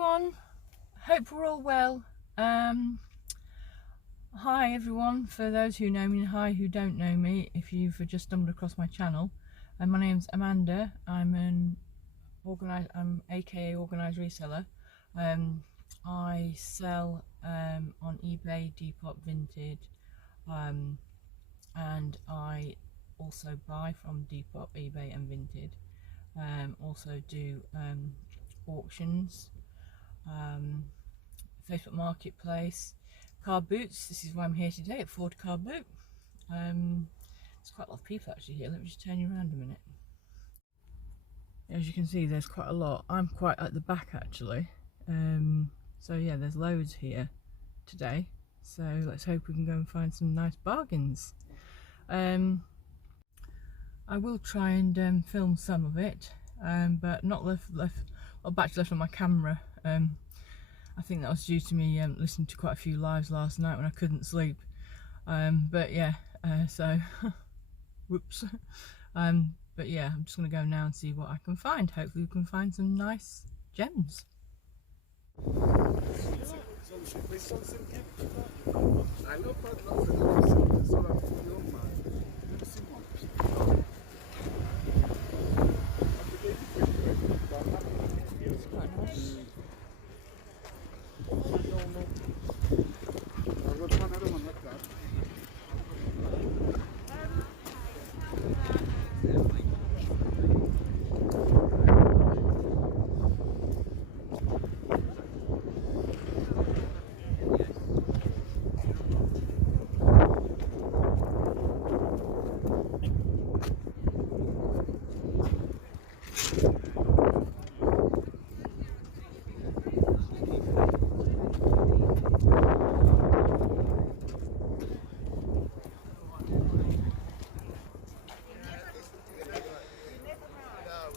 everyone, hope we're all well. Hi everyone, for those who know me and hi who don't know me, if you've just stumbled across my channel. My name's Amanda. I'm aka Organiser Reseller. I sell on eBay, Depop, Vinted, and I also buy from Depop, eBay and Vinted. Also do auctions, Facebook Marketplace, car boots. This is why I'm here today at Ford Car Boot. There's quite a lot of people actually here. Let me just turn you around a minute. As you can see, there's quite a lot. I'm quite at the back actually. So yeah, there's loads here today. So let's hope we can go and find some nice bargains. I will try and film some of it, but not battery left on my camera. I think that was due to me listening to quite a few lives last night when I couldn't sleep. But yeah, so whoops. But yeah, I'm just going to go now and see what I can find. Hopefully we can find some nice gems.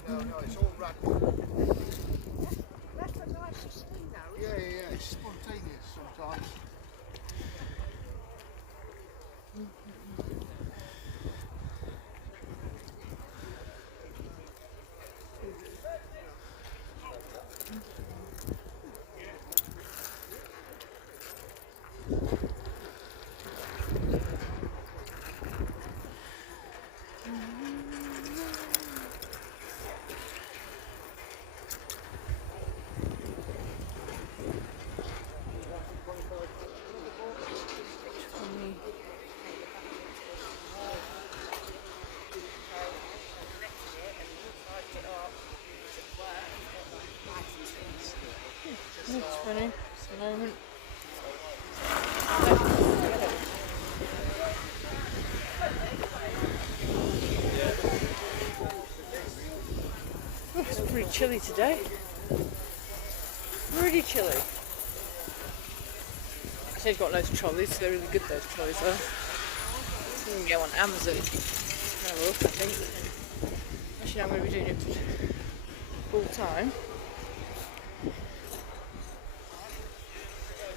No, it's all random. That's a nice thing though, isn't it? Yeah, it's spontaneous sometimes. That's funny. Just a moment. Oh, it's pretty chilly today. Really chilly. They've got loads of trolleys. They're really good, those trolleys are. You can get one on Amazon. Have a look, I think. Actually, I'm going to be doing it full time.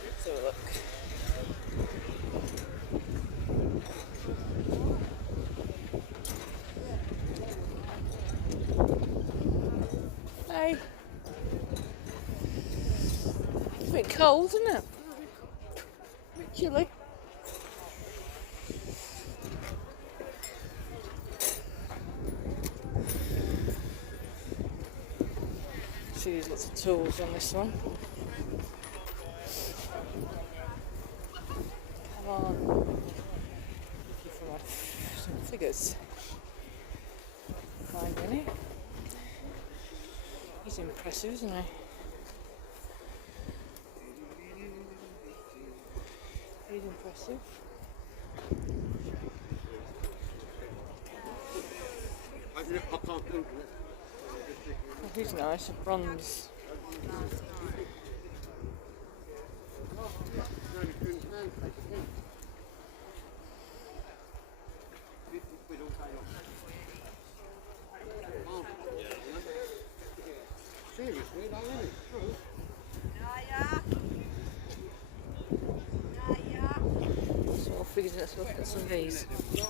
Let's have a look. Hey. It's a bit cold, isn't it? A bit chilly. See, there's lots of tools on this one. Come on. Looking for some figures. Find any. He's impressive, isn't he? He's impressive. Oh, he's nice, a bronze. Seriously, that is true. So I'll figure let's look at some of these. You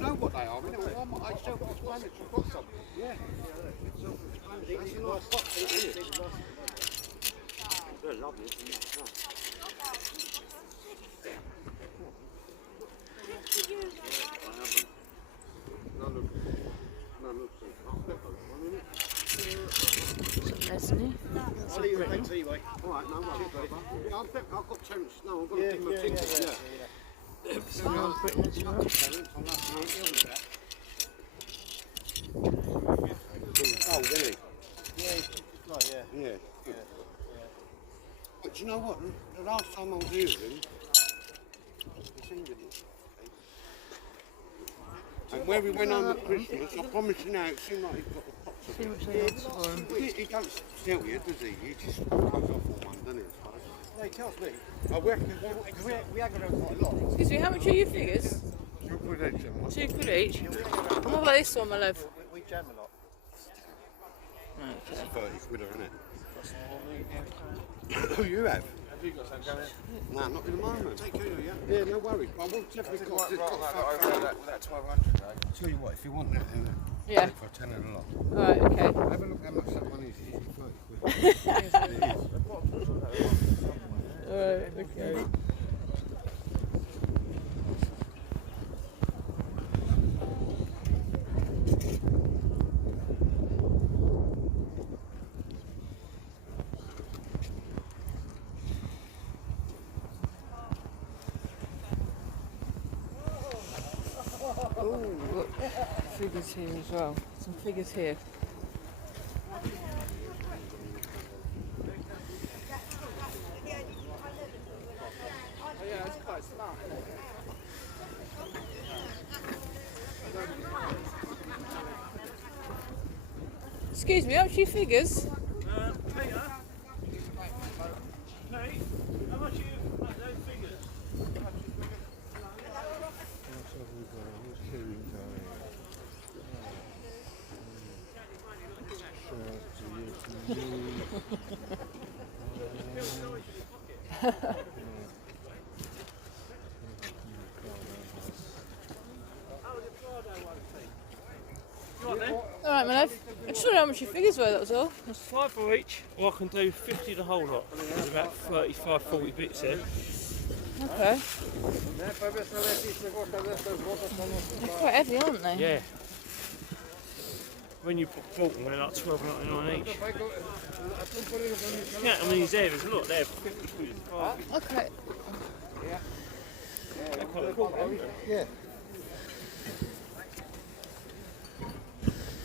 know what they are, innit? I self-explanatory. You've got some. Yeah. Self-explanatory. They're lovely, isn't it? Leslie. I'll leave it thanks anyway. Alright, no worries. Yeah, I've got Terence. No, I've got to give him a ticket. Oh, Britain as well. Cold, isn't he? Yeah, it's right, yeah. Yeah. But do you know what? The last time I was here with him, he seemed to be. And where we went home at Christmas, I promise you now, it seemed like he's got the pops of See it. what she wants for him. He don't tell you, does he? He just goes off on one, doesn't he? No, he tells me. I reckon We hang around quite a lot. Excuse me, how much are your figures? you put each of them. £2 each. And what about this one, my love? We jam a lot. It's 30 quid, isn't it? Oh, you have? Have you got some going in? No, not in the moment. Take care of you. Yeah, no worries. I will definitely got With that 1200, right? tell you what, if you want that, then Yeah. for 10 and a lot. Alright, okay. Have a look how much that one is. It's 30 quid. Alright, okay. Oh, look, figures here as well. Some figures here. Yeah, it's quite smart. Excuse me, how much are your figures? Peter? Pete, how much are you, those figures? You want them? Alright, my love. I just wondered how much your figures were, that was all. That's 5 for each, or I can do 50 the whole lot. There's about 35, 40 bits there. Okay. They're quite heavy, aren't they? Yeah. When you bought them, they're like £12.99 each. Yeah, I mean, he's there, there's a lot there, 50 quid. Okay. They're quite cool. Yeah.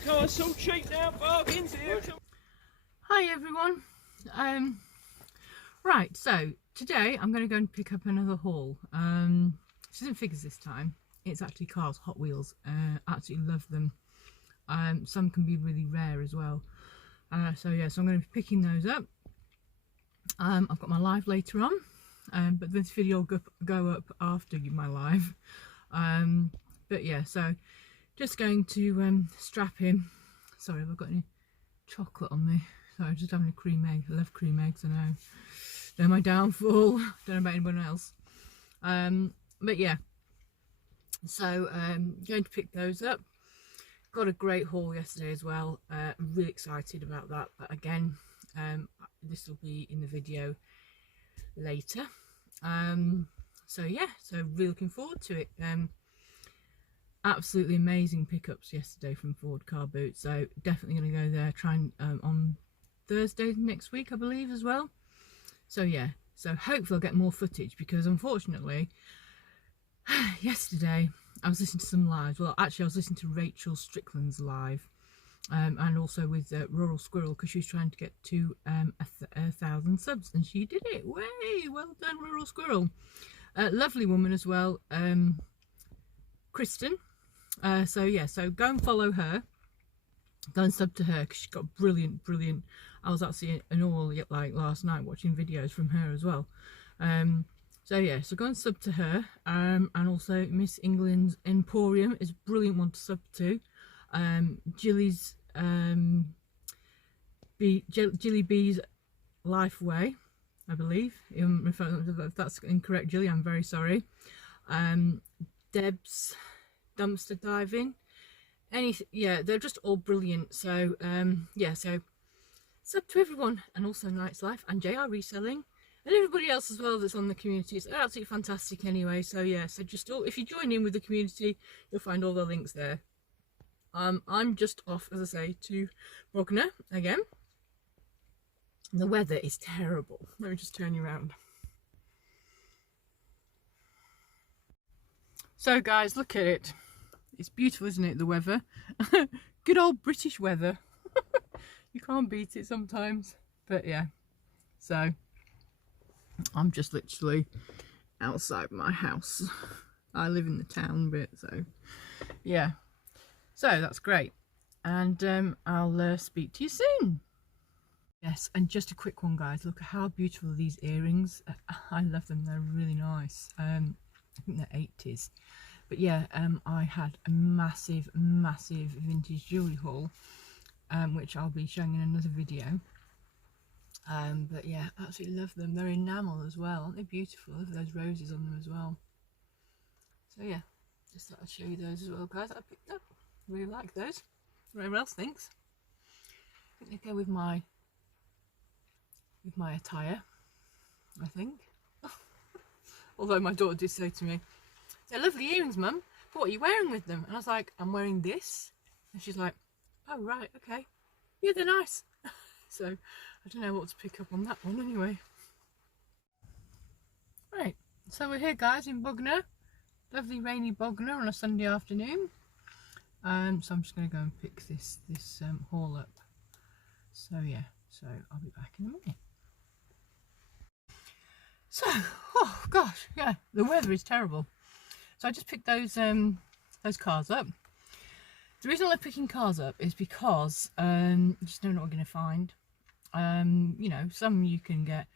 Come on, it's all cheap now, bargains here. Hi everyone. Right, so today I'm going to go and pick up another haul. This isn't figures this time. It's actually cars, Hot Wheels. Absolutely love them. Some can be really rare as well. So yeah, so I'm going to be picking those up. I've got my live later on, but this video will go up after my live. But yeah, so just going to strap in. Sorry, have I got any chocolate on me? Sorry, I'm just having a cream egg. I love cream eggs, I know. They're my downfall. Don't know about anyone else. But yeah, so going to pick those up. Got a great haul yesterday as well. Really excited about that. But again, this will be in the video later. So yeah, so really looking forward to it. Absolutely amazing pickups yesterday from Ford Car Boot. So definitely going to go there. Trying on Thursday next week, I believe, as well. So yeah, so hopefully I'll get more footage, because unfortunately yesterday I was listening to some lives. Well, actually I was listening to Rachel Strickland's live, and also with Rural Squirrel, because she was trying to get to 1,000 subs, and she did it. Way well done, Rural Squirrel. Lovely woman as well, Kristen. So yeah, so go and follow her, go and sub to her, because she's got brilliant I was actually in all like last night watching videos from her as well. So yeah, so go and sub to her, and also Miss England's Emporium is a brilliant one to sub to. Jilly's Jilly B's Life Way, I believe. If that's incorrect, Jilly, I'm very sorry. Deb's Dumpster Diving. Yeah, they're just all brilliant. So yeah, so Sub to everyone, and also Night's Life and JR Reselling and everybody else as well that's on the community. It's absolutely fantastic anyway. So yeah, so just all, if you join in with the community, you'll find all the links there. I'm just off, as I say, to Bognor again. The weather is terrible. Let me just turn you around. So guys, look at it. It's beautiful, isn't it, the weather? Good old British weather. You can't beat it sometimes. But yeah, so I'm just literally outside my house. I live in the town bit, so yeah. So that's great. And I'll speak to you soon. Yes, and just a quick one, guys. Look at how beautiful these earrings. I love them. They're really nice. I think they're 80s. But yeah, I had a massive vintage jewellery haul, which I'll be showing in another video. But yeah, absolutely love them. They're enamel as well. Aren't they beautiful? Look at those roses on them as well. So yeah, just thought I'd show you those as well, guys. I picked up. Really like those. Whatever else thinks. I think they go with my attire, I think. Although my daughter did say to me, "They're lovely earrings, Mum, but what are you wearing with them?" And I was like, "I'm wearing this." And she's like, "Oh right, okay. Yeah, they're nice." So I don't know what to pick up on that one anyway. Right, so we're here, guys, in Bognor. Lovely rainy Bognor on a Sunday afternoon. So I'm just going to go and pick this haul up. So yeah, so I'll be back in a minute. So, oh gosh, yeah, the weather is terrible. So I just picked those cars up. The reason I like picking cars up is because you just don't know what you're going to find. You know, some you can get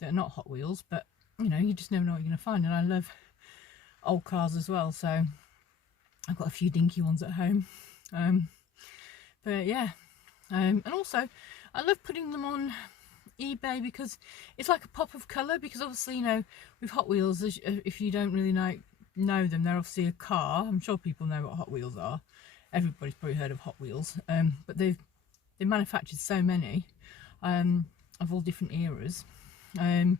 that are not Hot Wheels, but you know, you just never know what you're going to find. And I love old cars as well, so I've got a few dinky ones at home. But yeah, and also I love putting them on eBay because it's like a pop of colour. Because obviously, you know, with Hot Wheels, if you don't really know them, they're obviously a car. I'm sure people know what Hot Wheels are. Everybody's probably heard of Hot Wheels, but they manufactured so many of all different eras. I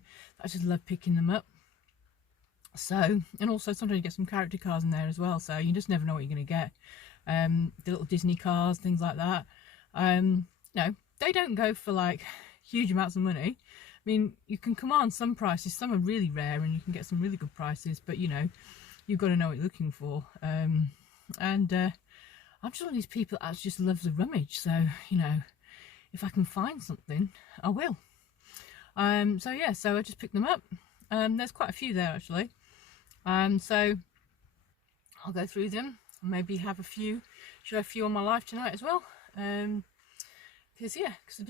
just love picking them up. So, and also sometimes you get some character cars in there as well, so you just never know what you're going to get. The little Disney cars, things like that. You know, they don't go for like huge amounts of money. I mean, you can command some prices. Some are really rare and you can get some really good prices, but you know, you've got to know what you're looking for. I'm just one of these people that just loves the rummage, so you know, if I can find something, I will. So yeah, so I just picked them up. There's quite a few there actually. So I'll go through them and maybe have a few, show a few on my live tonight as well. Because yeah, because I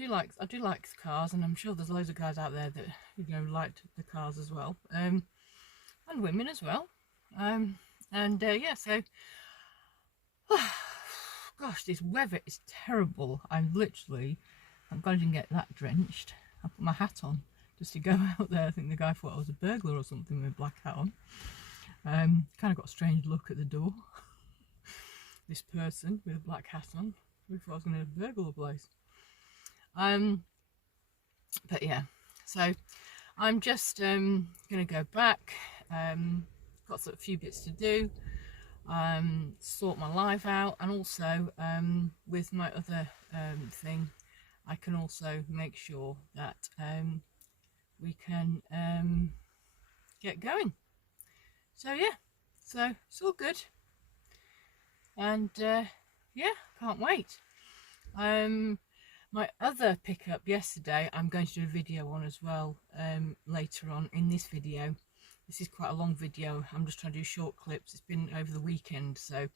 do like cars, and I'm sure there's loads of guys out there that, you know, liked the cars as well, and women as well. Yeah, so gosh, this weather is terrible. I'm glad I didn't get that drenched. I put my hat on just to go out there. I think the guy thought I was a burglar or something with a black hat on. Kind of got a strange look at the door. This person with a black hat on. I thought I was going to burgle the place. But yeah, so I'm just going to go back. Got a few bits to do. Sort my life out, and also with my other thing, I can also make sure that we can get going. So yeah, so it's all good, and yeah, can't wait. My other pickup yesterday, I'm going to do a video on as well later on in this video. This is quite a long video. I'm just trying to do short clips. It's been over the weekend, so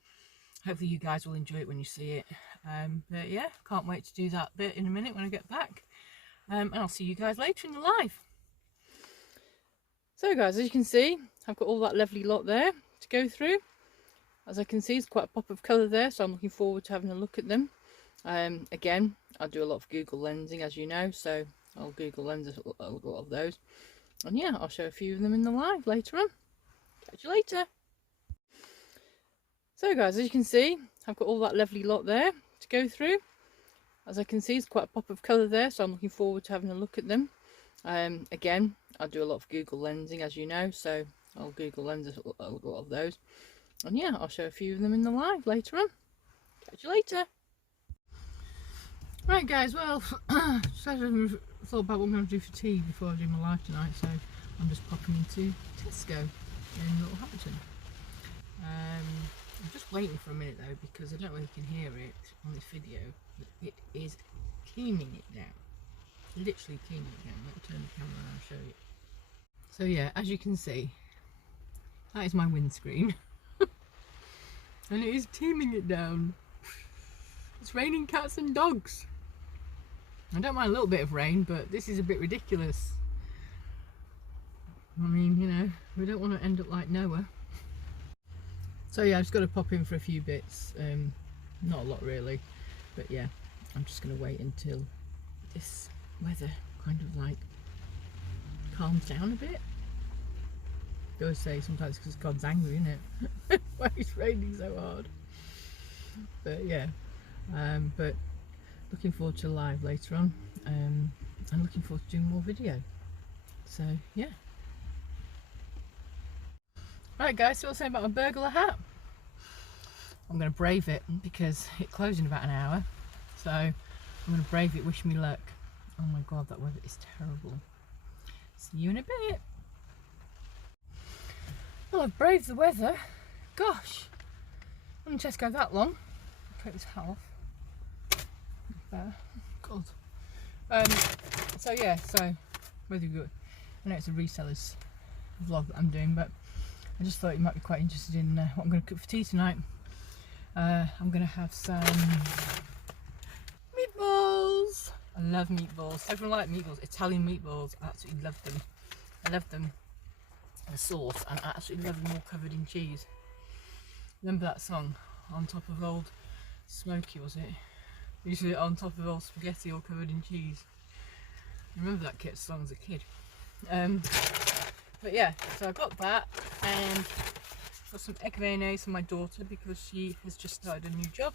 hopefully you guys will enjoy it when you see it. But yeah, can't wait to do that bit in a minute when I get back. And I'll see you guys later in the live. So guys, as you can see, I've got all that lovely lot there to go through. As I can see, it's quite a pop of colour there, so I'm looking forward to having a look at them. Again, I do a lot of Google lensing, as you know, so I'll Google lens a lot of those. And yeah, I'll show a few of them in the live later on. Catch you later. So guys, as you can see, I've got all that lovely lot there to go through. As I can see, it's quite a pop of colour there, so I'm looking forward to having a look at them. Again, I do a lot of Google lensing, as you know, so I'll Google lens a lot of those. And yeah, I'll show a few of them in the live later on. Catch you later. Right guys, well, I thought about what I'm going to do for tea before I do my live tonight, so I'm just popping into Tesco in Little Hampton. I'm just waiting for a minute though, because I don't know if you can hear it on this video, but it is cleaning it down. Literally cleaning it down. Let me turn the camera and I'll show you. So yeah, as you can see, that is my windscreen. And it is teaming it down. It's raining cats and dogs. I don't mind a little bit of rain, but this is a bit ridiculous. I mean, you know, we don't want to end up like Noah. So yeah, I've just got to pop in for a few bits. Not a lot really, but yeah, I'm just going to wait until this weather kind of like calms down a bit. I always say sometimes because God's angry, isn't it? Why it's raining so hard. But yeah, but looking forward to live later on, and looking forward to doing more video. So yeah. Right guys, so what I was saying about my burglar hat. I'm going to brave it because it closed in about an hour. So I'm going to brave it, wish me luck. Oh my god, that weather is terrible. See you in a bit. Well, I've braved the weather. Gosh, I'm in Tesco that long. Take this hat off. God. So yeah, so whether good. I know it's a resellers vlog that I'm doing, but I just thought you might be quite interested in what I'm going to cook for tea tonight. I'm going to have some meatballs. I love meatballs. Everyone like meatballs. Italian meatballs. I absolutely love them. I love them. The sauce, and I absolutely love them all covered in cheese. Remember that song, On Top of Old Smoky, was it? Usually on top of old spaghetti all covered in cheese. I remember that kid song as a kid. But yeah, so I got that, and got some egg mayonnaise for my daughter because she has just started a new job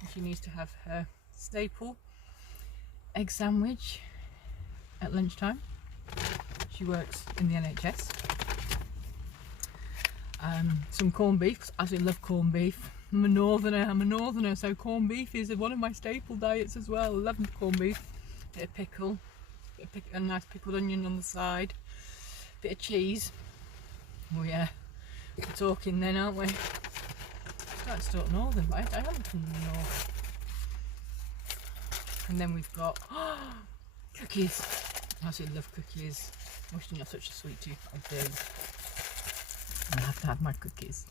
and she needs to have her staple egg sandwich at lunchtime. She works in the NHS. Some corned beef, because I absolutely love corned beef. I'm a northerner, so corned beef is one of my staple diets as well. I love corned beef. Bit of pickle, a nice pickled onion on the side, bit of cheese. Oh yeah, we're talking then, aren't we? I'm starting to talk northern, but I am from the north. And then we've got cookies. I absolutely love cookies. Wishing you're such a sweet tooth, I do. And I have to have my cookies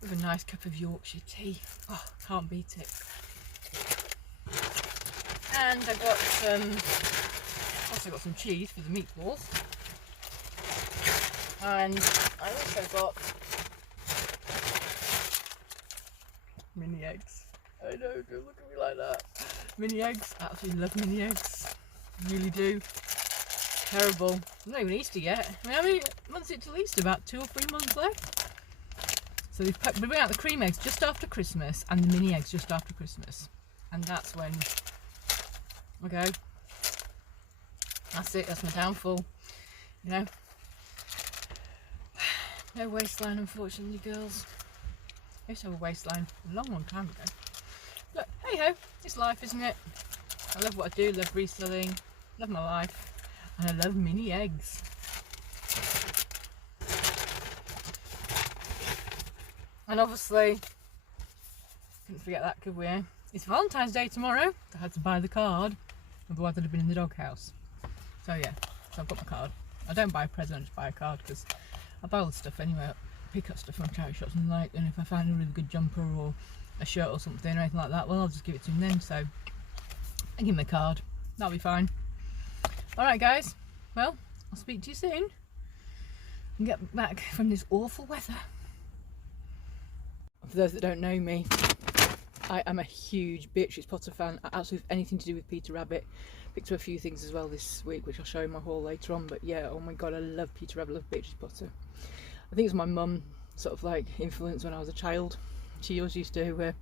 with a nice cup of Yorkshire tea. Oh, can't beat it. And I got also got some cheese for the meatballs. And I also got mini eggs. I know, don't look at me like that. Mini eggs, I absolutely love mini eggs. Really do. Terrible. Not even Easter yet. I mean, how many months is it till Easter? About 2 or 3 months left. So we bring out the cream eggs just after Christmas and the mini eggs just after Christmas. And that's when I go. That's it, that's my downfall. You know? No waistline, unfortunately, girls. I used to have a waistline a long, long time ago. But hey ho, it's life, isn't it? I love what I do, love reselling, love my life. And I love mini eggs. And obviously, couldn't forget that, could we? It's Valentine's Day tomorrow. I had to buy the card, otherwise I'd have been in the doghouse. So yeah, so I've got my card. I don't buy a present, I just buy a card because I buy all the stuff anyway. I pick up stuff from charity shops and like, and if I find a really good jumper or a shirt or something or anything like that, well, I'll just give it to him then. So I give him a card. That'll be fine. Alright guys, well, I'll speak to you soon and get back from this awful weather. For those that don't know me, I am a huge Beatrice Potter fan. I absolutely have anything to do with Peter Rabbit. Picked up a few things as well this week, which I'll show you my haul later on. But yeah, oh my god, I love Peter Rabbit, I love Beatrice Potter. I think it was my mum sort of like influence when I was a child. She always used to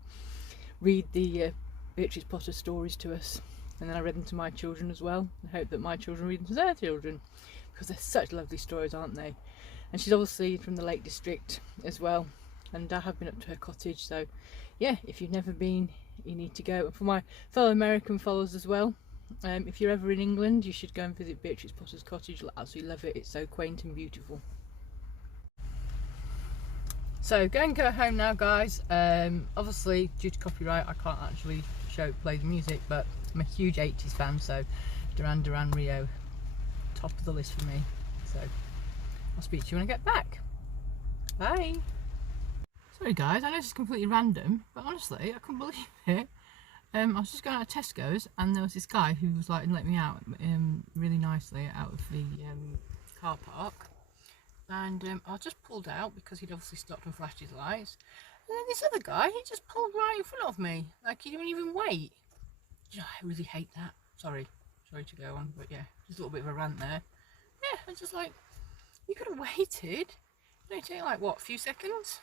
read the Beatrice Potter stories to us, and then I read them to my children as well. I hope that my children read them to their children, because they're such lovely stories, aren't they? And she's obviously from the Lake District as well, and I have been up to her cottage, so yeah, if you've never been, you need to go. And for my fellow American followers as well, if you're ever in England, you should go and visit Beatrice Potter's cottage. You'll absolutely love it. It's so quaint and beautiful. So going to go home now, guys. Obviously due to copyright I can't actually play the music, but I'm a huge 80s fan, so Duran Duran Rio, top of the list for me. So I'll speak to you when I get back. Bye. Sorry guys, I know this is completely random, but honestly I couldn't believe it. I was just going out of Tesco's and there was this guy who was like let me out really nicely out of the car park, and I just pulled out because he'd obviously stopped and flashed his lights, and then this other guy, he just pulled right in front of me, like he didn't even wait. You know, I really hate that. Sorry to go on, but yeah, just a little bit of a rant there. Yeah, I was just like, you could have waited. It only take like what, a few seconds?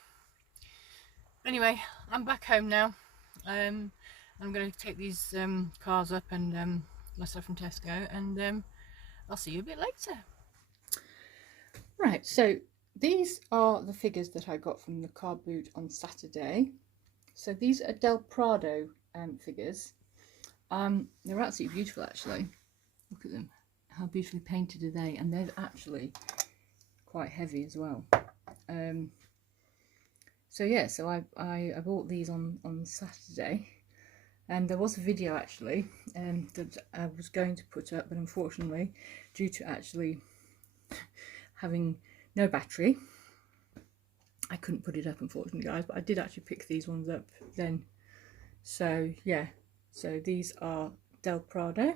Anyway, I'm back home now. I'm going to take these cars up and myself from Tesco, and I'll see you a bit later. Right, so these are the figures that I got from the car boot on Saturday. So these are Del Prado figures. They're absolutely beautiful actually. Look at them, how beautifully painted are they, and they're actually quite heavy as well. So yeah, so I bought these on Saturday. And there was a video actually that I was going to put up, but unfortunately, due to actually having no battery, I couldn't put it up, unfortunately, guys. But I did actually pick these ones up then. So yeah, so these are Del Prado,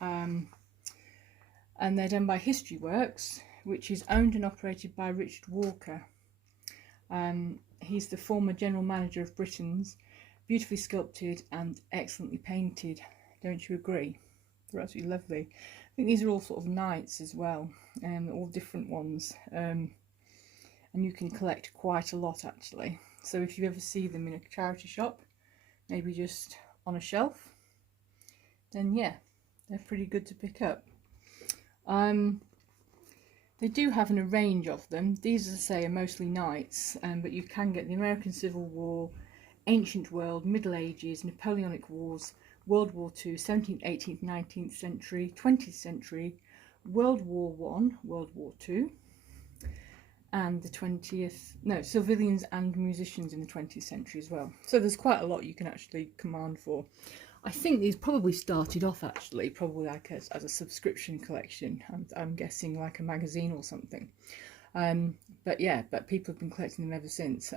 and they're done by History Works, which is owned and operated by Richard Walker. He's the former general manager of Britain's. Beautifully sculpted and excellently painted. Don't you agree? They're absolutely lovely. I think these are all sort of knights as well, all different ones. And you can collect quite a lot actually. So if you ever see them in a charity shop, maybe just on a shelf, then yeah, they're pretty good to pick up. They do have a range of them. These, as I say, are mostly knights, but you can get the American Civil War, Ancient World, Middle Ages, Napoleonic Wars, World War II, 17th, 18th, 19th century, 20th century, World War I, World War II, and civilians and musicians in the 20th century as well. So there's quite a lot you can actually command for. I think these probably started off actually, probably like as a subscription collection. I'm guessing like a magazine or something. But yeah, but people have been collecting them ever since.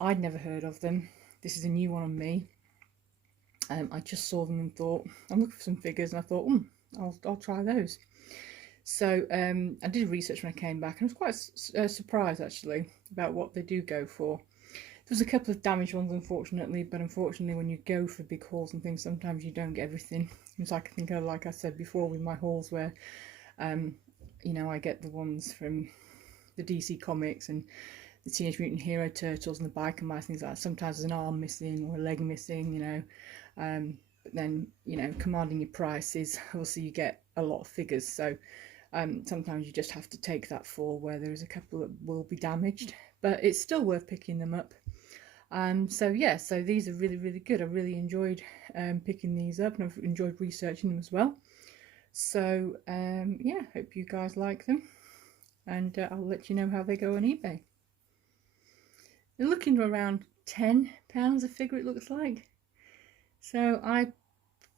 I'd never heard of them. This is a new one on me. I just saw them and thought, I'm looking for some figures, and I thought, I'll try those. So I did research when I came back, and I was quite surprised actually about what they do go for. There's a couple of damaged ones, unfortunately, but unfortunately when you go for big hauls and things, sometimes you don't get everything. It's like, I think, like I said before with my hauls where, you know, I get the ones from the DC Comics and the Teenage Mutant Hero Turtles and the Biker Mice, things like that. Sometimes there's an arm missing or a leg missing, you know. But then, you know, commanding your prices, obviously you get a lot of figures. So sometimes you just have to take that fall where there is a couple that will be damaged. But it's still worth picking them up. So yeah, so these are really, really good. I really enjoyed picking these up, and I've enjoyed researching them as well. So yeah, hope you guys like them, and I'll let you know how they go on eBay. They're looking around £10 a figure, it looks like. So I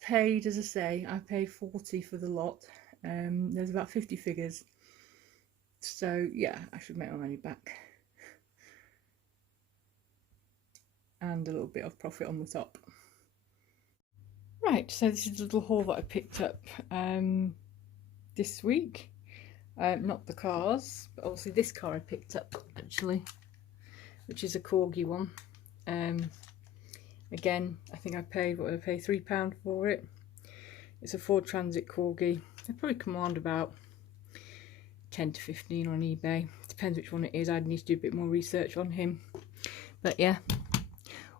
paid, as I say, I paid £40 for the lot. There's about 50 figures, so yeah, I should make my money back. And a little bit of profit on the top. Right, so this is a little haul that I picked up this week. Not the cars, but obviously this car I picked up actually, which is a Corgi one. Again, I think I paid, what did I pay, £3 for it. It's a Ford Transit Corgi. They probably command about 10 to 15 on eBay. Depends which one it is. I'd need to do a bit more research on him. But yeah,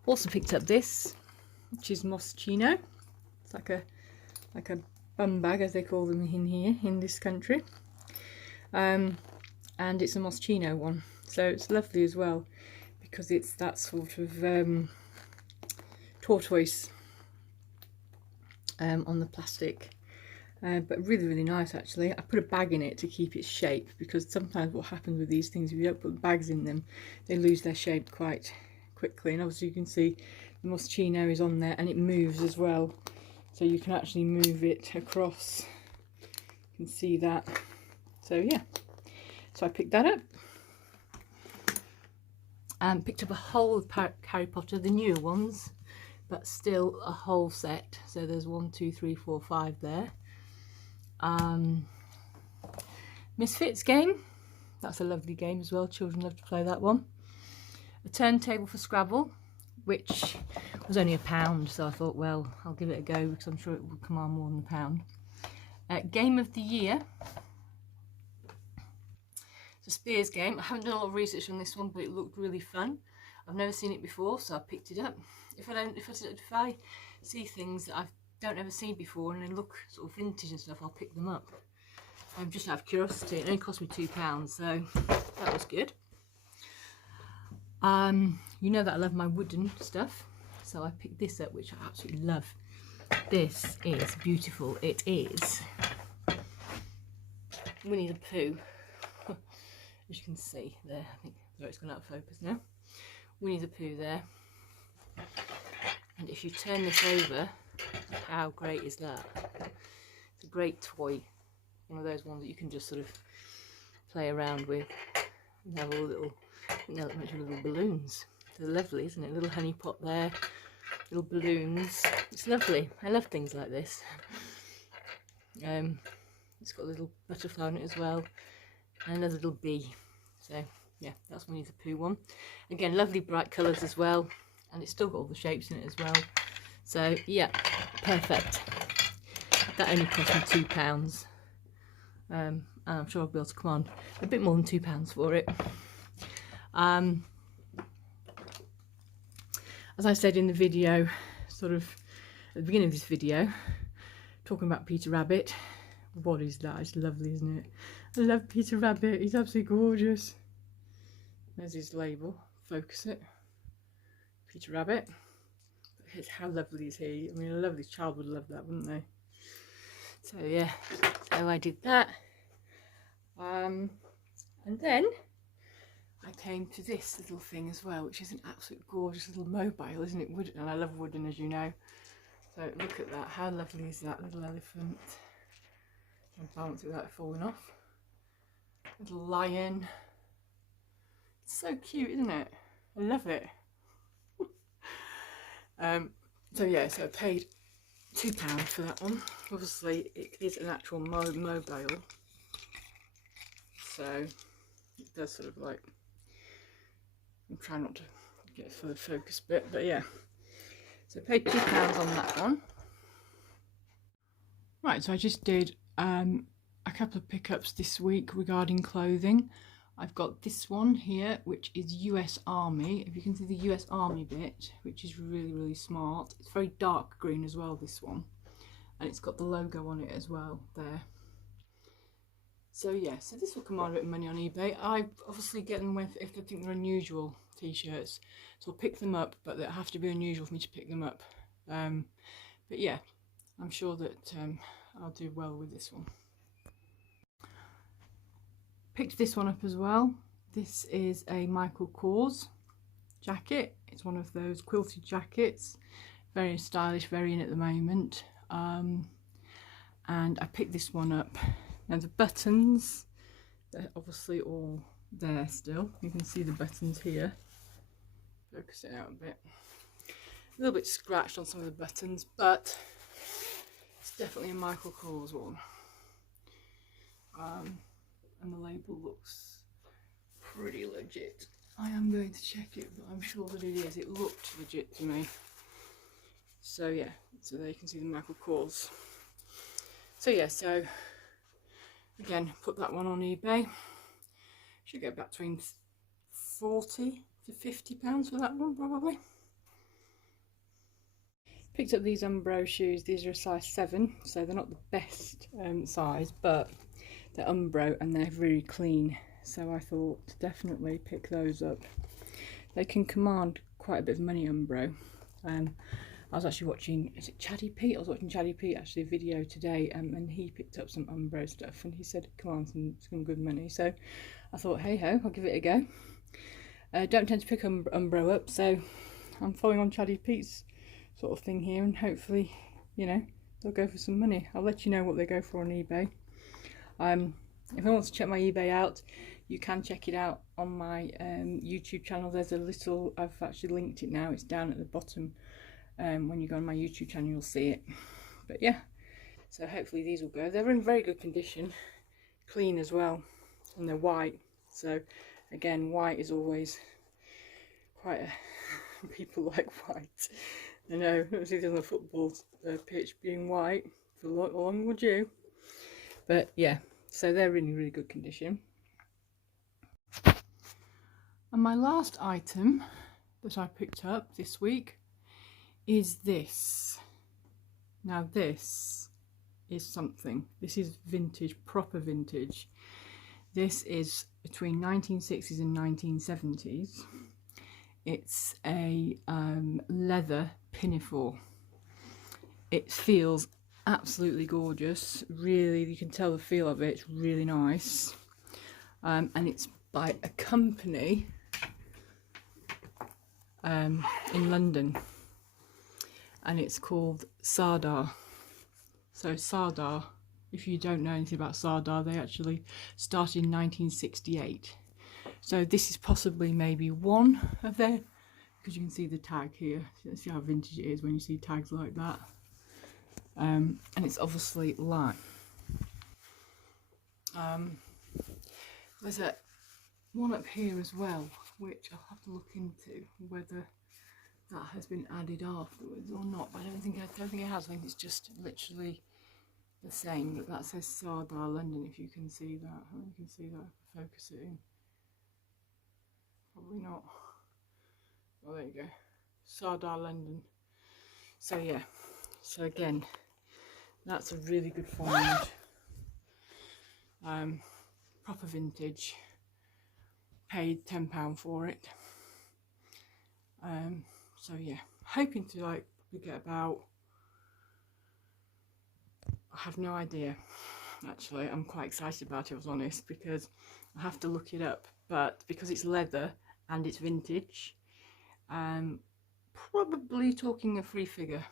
Also picked up this, which is Moschino. It's like a bum bag, as they call them in here in this country. And it's a Moschino one, so it's lovely as well because it's that sort of tortoise on the plastic. But really nice actually. I put a bag in it to keep its shape, because sometimes what happens with these things, if you don't put bags in them, they lose their shape quite quickly. And obviously you can see the Moschino is on there, and it moves as well, so you can actually move it across. You can see that. So yeah, so I picked that up and picked up a whole of Harry Potter, the newer ones, but still a whole set. So there's 1, 2, 3, 4, 5 there. Misfits game, that's a lovely game as well, children love to play that one. A turntable for Scrabble, which was only £1, so I thought, well, I'll give it a go because I'm sure it will come on more than £1. Game of the year, it's a Spears game. I haven't done a lot of research on this one, but it looked really fun. I've never seen it before, so I picked it up. If I see things that I don't ever see before and they look sort of vintage and stuff, I'll pick them up. Just out of curiosity. It only cost me £2, so that was good. You know that I love my wooden stuff, so I picked this up, which I absolutely love. This is beautiful. It is Winnie the Pooh. As you can see there, I think it's gone out of focus now. Winnie the Pooh there. And if you turn this over, how great is that? It's a great toy. One of those ones that you can just sort of play around with and have all little, I think they're like little balloons. They're lovely, isn't it? Little honey pot there, little balloons. It's lovely. I love things like this. It's got a little butterfly on it as well, and another little bee. So yeah, that's Winnie the Pooh one. Again, lovely bright colours as well, and it's still got all the shapes in it as well. So yeah, perfect. That only cost me £2. And I'm sure I'll be able to command a bit more than £2 for it. As I said in the video, sort of at the beginning of this video, talking about Peter Rabbit. What is that? It's lovely, isn't it? I love Peter Rabbit. He's absolutely gorgeous. There's his label. Focus it. Peter Rabbit. How lovely is he? I mean, a lovely child would love that, wouldn't they? So yeah, so I did that. And then I came to this little thing as well, which is an absolute gorgeous little mobile, isn't it? Wooden, and I love wooden, as you know. So look at that. How lovely is that little elephant? And balance it without falling off. Little lion. It's so cute, isn't it? I love it. So yeah, so I paid £2 for that one. Obviously it is an actual mobile, so it does sort of like, I'm trying not to get for the focus bit, but yeah, so I paid £2 on that one. Right, so I just did a couple of pickups this week regarding clothing. I've got this one here, which is US Army. If you can see the US Army bit, which is really smart. It's very dark green as well, this one. And it's got the logo on it as well there. So yeah, so this will command a bit of money on eBay. I obviously get them if I think they're unusual t-shirts. So I'll pick them up, but they have to be unusual for me to pick them up. But yeah, I'm sure that I'll do well with this one. Picked this one up as well. This is a Michael Kors jacket. It's one of those quilted jackets. Very stylish, very in at the moment. And I picked this one up. Now the buttons, they're obviously all there still. You can see the buttons here. Focus it out a bit. A little bit scratched on some of the buttons, but it's definitely a Michael Kors one. And the label looks pretty legit. I am going to check it, but I'm sure that it is. It looked legit to me. So yeah, so there you can see the Michael Kors. So yeah, so again, put that one on eBay. Should get back between £40 to £50 for that one probably. Picked up these Umbro shoes. These are a size 7, so they're not the best size, but they're Umbro and they're very clean. So I thought to definitely pick those up. They can command quite a bit of money, Umbro. I was actually watching, is it Chaddy Pete? I was watching Chaddy Pete actually a video today, and he picked up some Umbro stuff and he said it commands some good money. So I thought, hey ho, I'll give it a go. Don't tend to pick Umbro up, so I'm following on Chaddy Pete's sort of thing here, and hopefully, you know, they'll go for some money. I'll let you know what they go for on eBay. If anyone wants to check my eBay out, you can check it out on my YouTube channel. There's a little, I've actually linked it now, it's down at the bottom. When you go on my YouTube channel, you'll see it. But yeah, so hopefully these will go. They're in very good condition, clean as well, and they're white. So again, white is always quite a people like white. I know, I don't see it on the football pitch being white for long, would you? But yeah, so they're in really good condition. And my last item that I picked up this week is this. Now this is something. This is vintage, proper vintage. This is between 1960s and 1970s. It's a leather pinafore. It feels absolutely gorgeous. Really, you can tell the feel of it. It's really nice. And it's by a company in London, and it's called Sardar. So Sardar, if you don't know anything about Sardar, they actually started in 1968. So this is possibly maybe one of their, because you can see the tag here. See how vintage it is when you see tags like that. And it's obviously light. There's a one up here as well, which I'll have to look into whether that has been added afterwards or not. But I don't think it has. I think it's just literally the same. But that says Sardar London. If you can see that, I don't know if you can see that. Focus it in. Probably not. Oh, there you go. Sardar London. So yeah. So again, that's a really good find. Proper vintage. Paid £10 for it. So yeah, hoping to like get about, I have no idea actually. I'm quite excited about it, I was honest, because I have to look it up, but because it's leather and it's vintage, probably talking a free figure,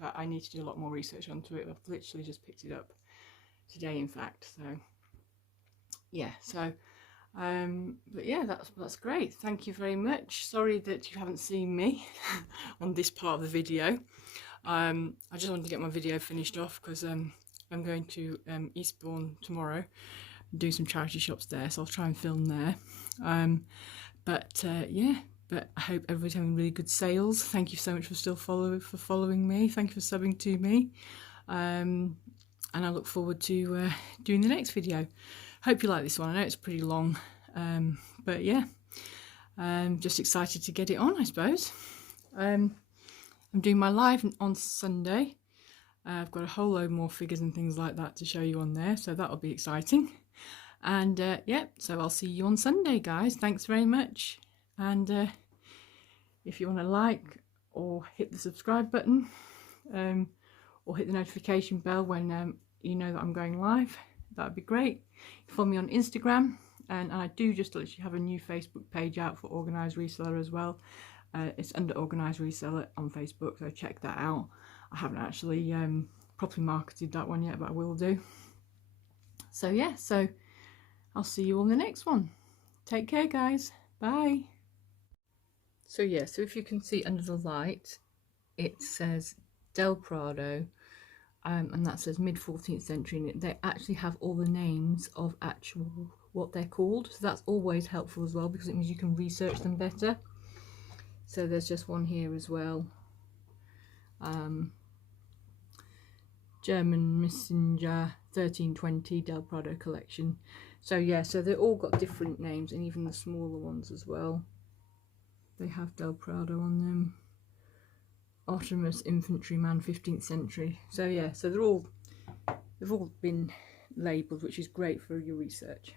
but I need to do a lot more research onto it. I've literally just picked it up today, in fact. So yeah, so but yeah, that's great. Thank you very much. Sorry that you haven't seen me on this part of the video. I just wanted to get my video finished off because I'm going to Eastbourne tomorrow, do some charity shops there, so I'll try and film there. Yeah, but I hope everybody's having really good sales. Thank you so much for following me. Thank you for subbing to me, and I look forward to doing the next video. Hope you like this one. I know it's pretty long, but yeah, just excited to get it on, I suppose. I'm doing my live on Sunday. I've got a whole load more figures and things like that to show you on there, so that'll be exciting. And yeah, so I'll see you on Sunday, guys. Thanks very much. And if you want to like or hit the subscribe button, or hit the notification bell when you know that I'm going live, that'd be great. Follow me on Instagram, and I do just literally have a new Facebook page out for Organiser Reseller as well. It's under Organiser Reseller on Facebook, so check that out. I haven't actually properly marketed that one yet, but I will do. So yeah, so I'll see you on the next one. Take care, guys. Bye. So yeah, so if you can see under the light, it says Del Prado. And that says mid-14th century, and they actually have all the names of actual what they're called, so that's always helpful as well, because it means you can research them better. So there's just one here as well, German Messenger 1320 Del Prado collection. So yeah, so they've all got different names, and even the smaller ones as well, they have Del Prado on them. Ottomus infantryman, 15th century. So yeah, so they've all been labelled, which is great for your research.